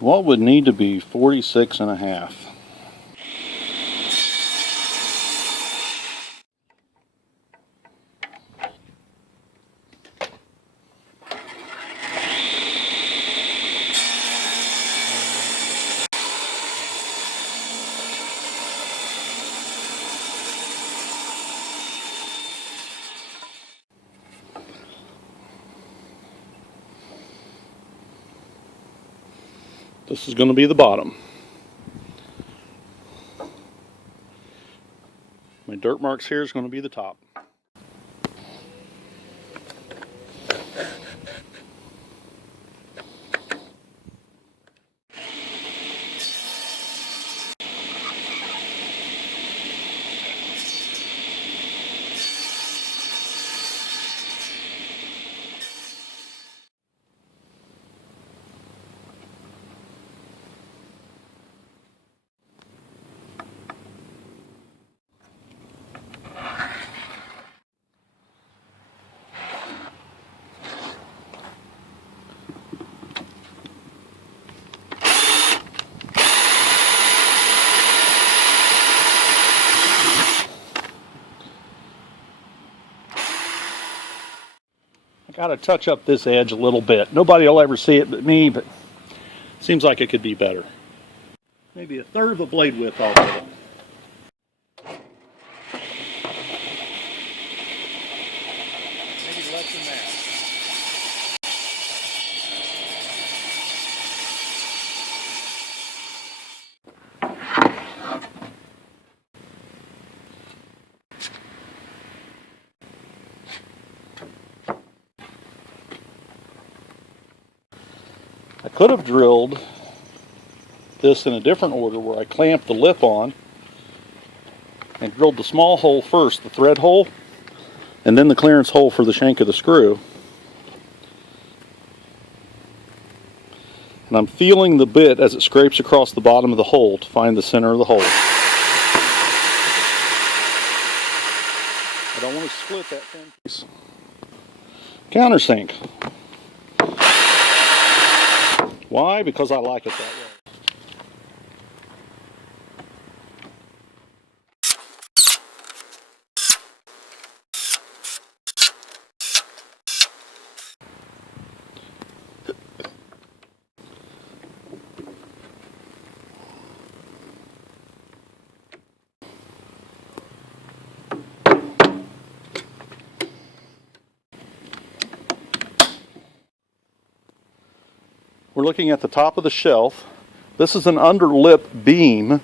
What would need to be 46.5. This is going to be the bottom. My dirt marks here is going to be the top. Got to touch up this edge a little bit. Nobody will ever see it but me, but it seems like it could be better. Maybe a third of the blade width off of it. Maybe less than that. I could have drilled this in a different order where I clamped the lip on and drilled the small hole first, the thread hole, and then the clearance hole for the shank of the screw. And I'm feeling the bit as it scrapes across the bottom of the hole to find the center of the hole. I don't want to split that thin piece. Countersink. Why? Because I like it that way. We're looking at the top of the shelf. This is an underlip beam.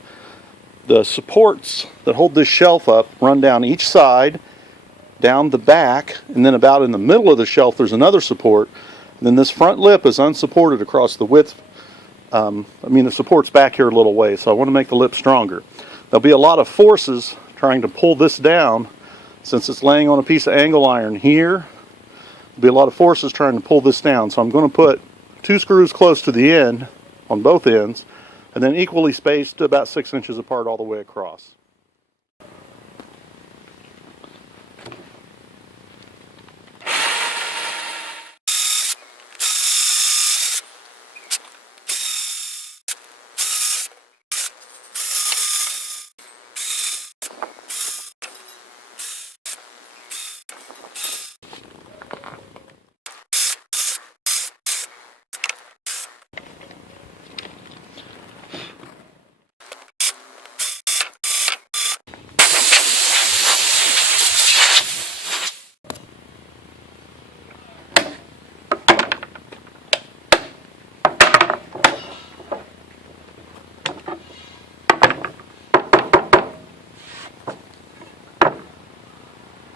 The supports that hold this shelf up run down each side, down the back, and then about in the middle of the shelf there's another support. And then this front lip is unsupported across the width. The support's back here a little way, so I want to make the lip stronger. There'll be a lot of forces trying to pull this down since it's laying on a piece of angle iron here. There'll be a lot of forces trying to pull this down, so I'm going to put 2 screws close to the end on both ends, and then equally spaced about 6 inches apart all the way across.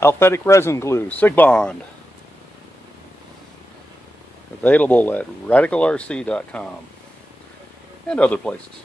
Alphatic resin glue, Sigbond. Available at radicalrc.com and other places.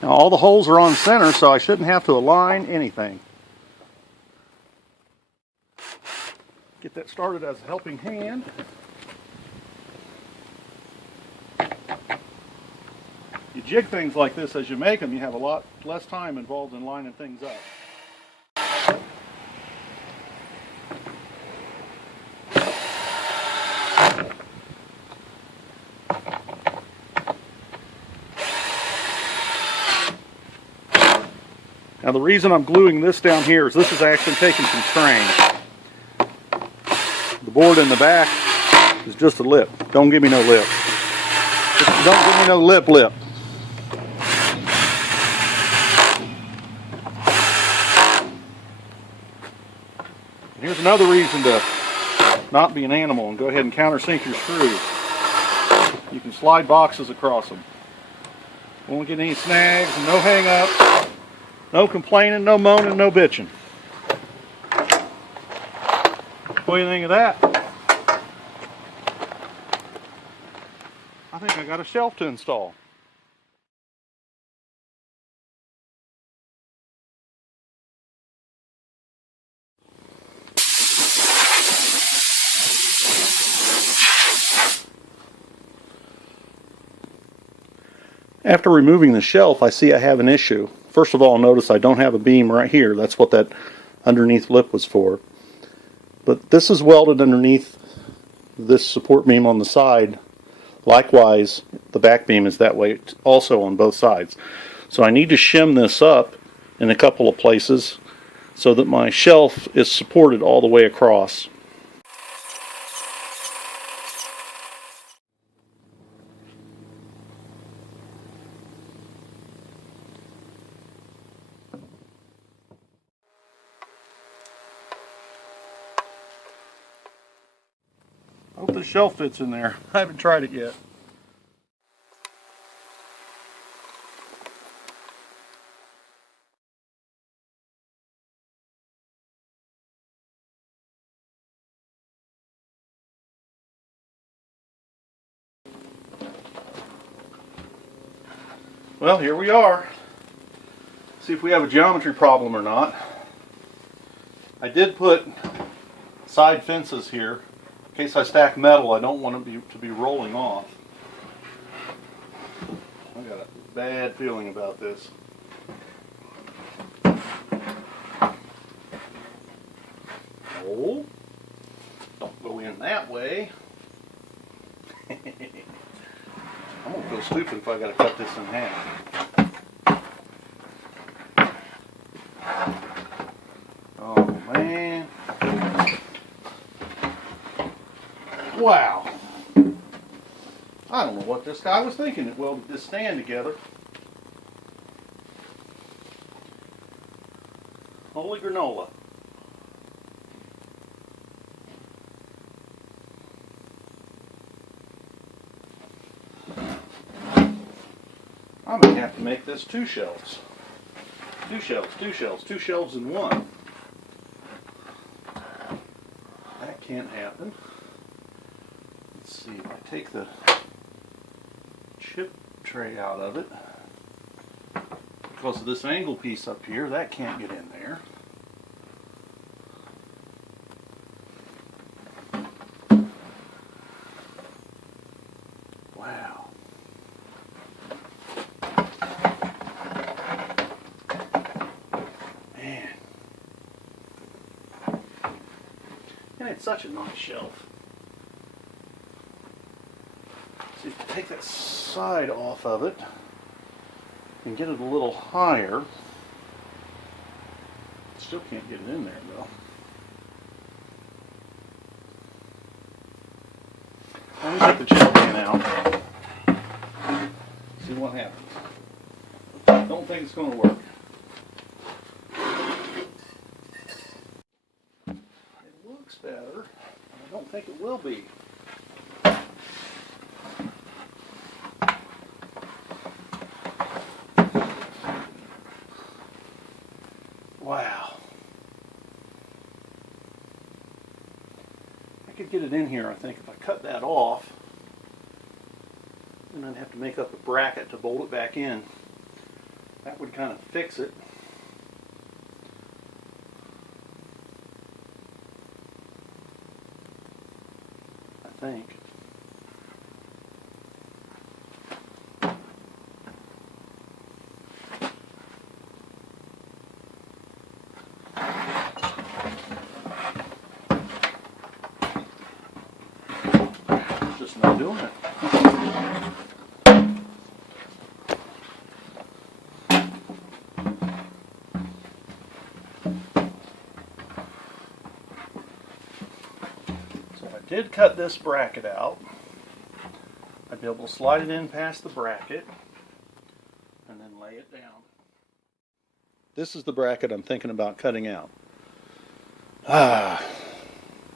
Now all the holes are on center, so I shouldn't have to align anything. Get that started as a helping hand. You jig things like this as you make them, you have a lot less time involved in lining things up. Now the reason I'm gluing this down here is this is actually taking some strain. The board in the back is just a lip. Don't give me no lip. Don't give me no lip. And here's another reason to not be an animal and go ahead and countersink your screws. You can slide boxes across them. Won't get any snags and no hang-ups. No complaining, no moaning, no bitching. What do you think of that? I think I got a shelf to install. After removing the shelf, I see I have an issue. First of all, notice I don't have a beam right here. That's what that underneath lip was for. But this is welded underneath this support beam on the side. Likewise, the back beam is that way also on both sides. So I need to shim this up in a couple of places so that my shelf is supported all the way across. I hope the shelf fits in there. I haven't tried it yet. Well, here we are. See if we have a geometry problem or not. I did put side fences here. In case I stack metal, I don't want it to be rolling off. I got a bad feeling about this. Oh, don't go in that way. I'm gonna feel stupid if I gotta cut this in half. Oh man. Wow. I don't know what this guy was thinking that welded this stand together. Holy granola. I'm going to have to make this two shelves. Two shelves in one. That can't happen. Let's see, if I take the chip tray out of it, because of this angle piece up here, that can't get in there. Wow. Man. And it's such a nice shelf. See, if you take that side off of it and get it a little higher, still can't get it in there though. Let me take the chip pan out. See what happens. Don't think it's going to work. It looks better. I don't think it will be. Wow. I could get it in here, I think, if I cut that off. And I'd have to make up a bracket to bolt it back in. That would kind of fix it. think. Just not doing it. So if I did cut this bracket out, I'd be able to slide it in past the bracket and then lay it down. This is the bracket I'm thinking about cutting out.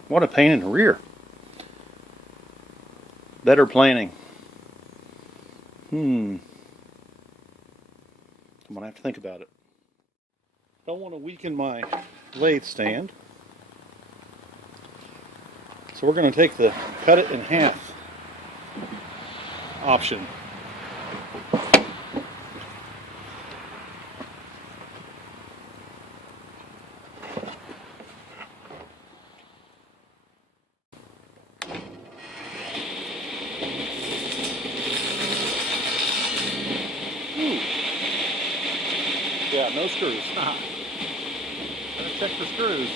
What a pain in the rear. Better planning. I'm gonna have to think about it. Don't want to weaken my lathe stand. So we're going to take the cut it in half option. Yeah, no screws. Gotta check the screws.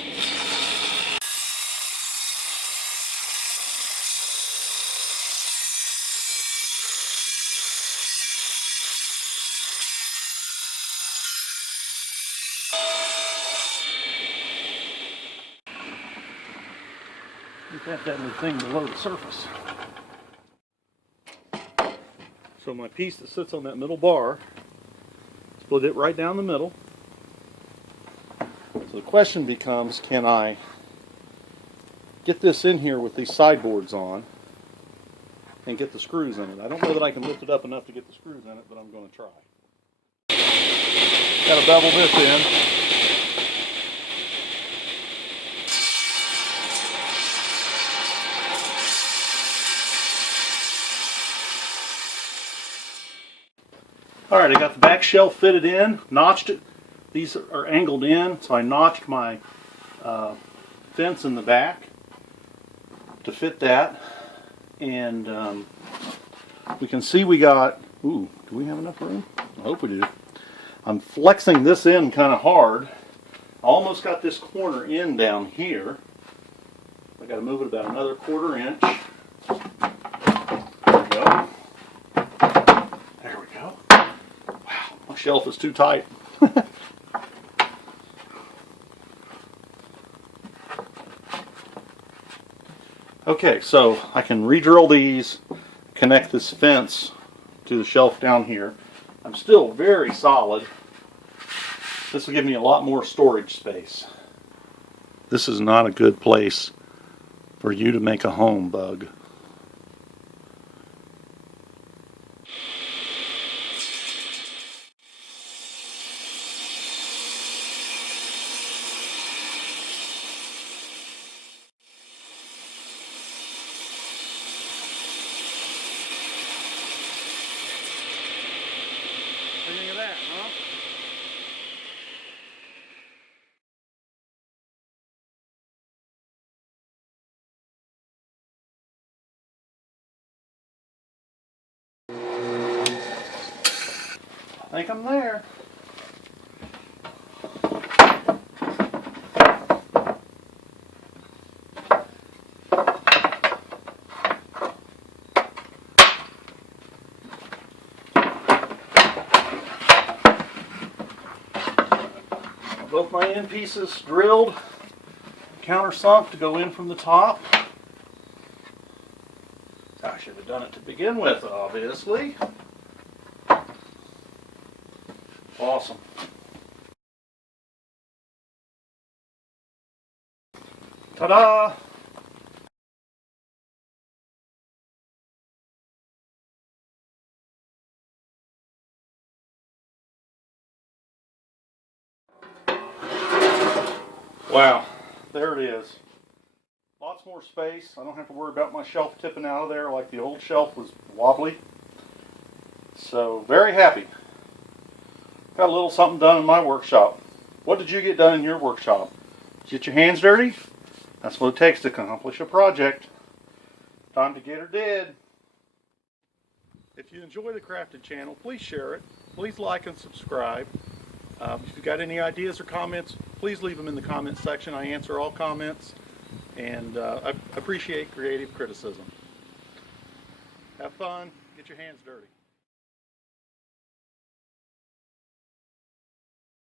Get that deadly thing below the surface. So my piece that sits on that middle bar, split it right down the middle. So the question becomes, can I get this in here with these sideboards on and get the screws in it? I don't know that I can lift it up enough to get the screws in it, but I'm going to try. Got to bevel this in. Alright, I got the back shelf fitted in, notched it. These are angled in, so I notched my fence in the back to fit that. And we can see we got, do we have enough room? I hope we do. I'm flexing this in kind of hard. I almost got this corner in down here. I got to move it about another 1/4 inch. There we go. There we go. Wow, my shelf is too tight. Okay, so I can re-drill these, connect this fence to the shelf down here. I'm still very solid. This will give me a lot more storage space. This is not a good place for you to make a home, Bug. Anything of that, huh? I think I'm there. Both my end pieces drilled, countersunk to go in from the top. I should have done it to begin with, obviously. Awesome. Ta-da! Wow, there it is. Lots more space. I don't have to worry about my shelf tipping out of there like the old shelf was wobbly. So, very happy. Got a little something done in my workshop. What did you get done in your workshop? Did you get your hands dirty? That's what it takes to accomplish a project. Time to get her dead. If you enjoy the Crafted channel, please share it. Please like and subscribe. If you've got any ideas or comments, please leave them in the comments section. I answer all comments, and I appreciate creative criticism. Have fun. Get your hands dirty.